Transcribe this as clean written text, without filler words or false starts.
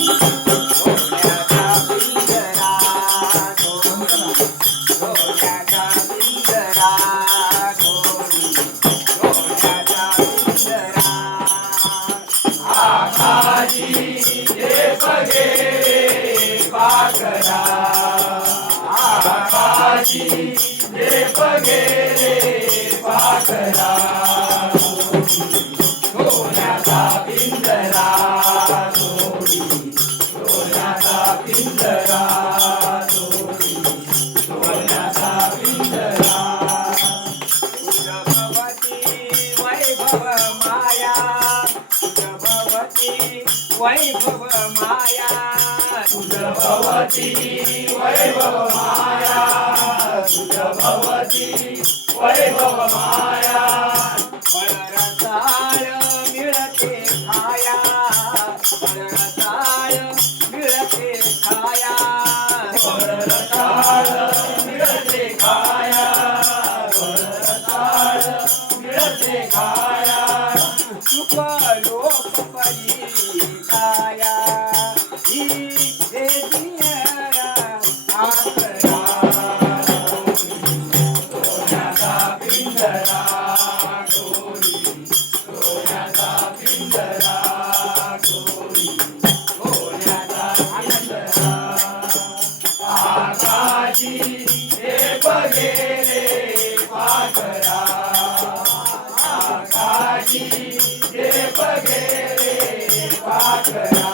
सोन्याचा पिंजरा सोडी सोन्याचा पिंजरा सोडी सोन्याचा पिंजरा आकाशी जे बघेरे पाखरा आकाशी जे बघेरे पाखरा सोन्याचा पिंजरा सोडी सोन्याचा पिंजरा सोडी सोन्याचा पिंजरा तुझ भवती वैभव माया तुझ भवती वैभव माया तुझ भवती वैभव माया तुझ भवती वैभव माया फळरसाळ मिळते खाया फळरसाळ मिळते खाया वरताळ मिळते खाया वरताळ मिळते खाया सुख लोक परी काया ही हे दिया आकरा सोन्याचा पिंजरा डोरी सोन्याचा पिंजरा डोरी सोन्याचा पिंजरा आकाशी हे बघेरे पाखरा आकाशी हे बघेरे पाखरा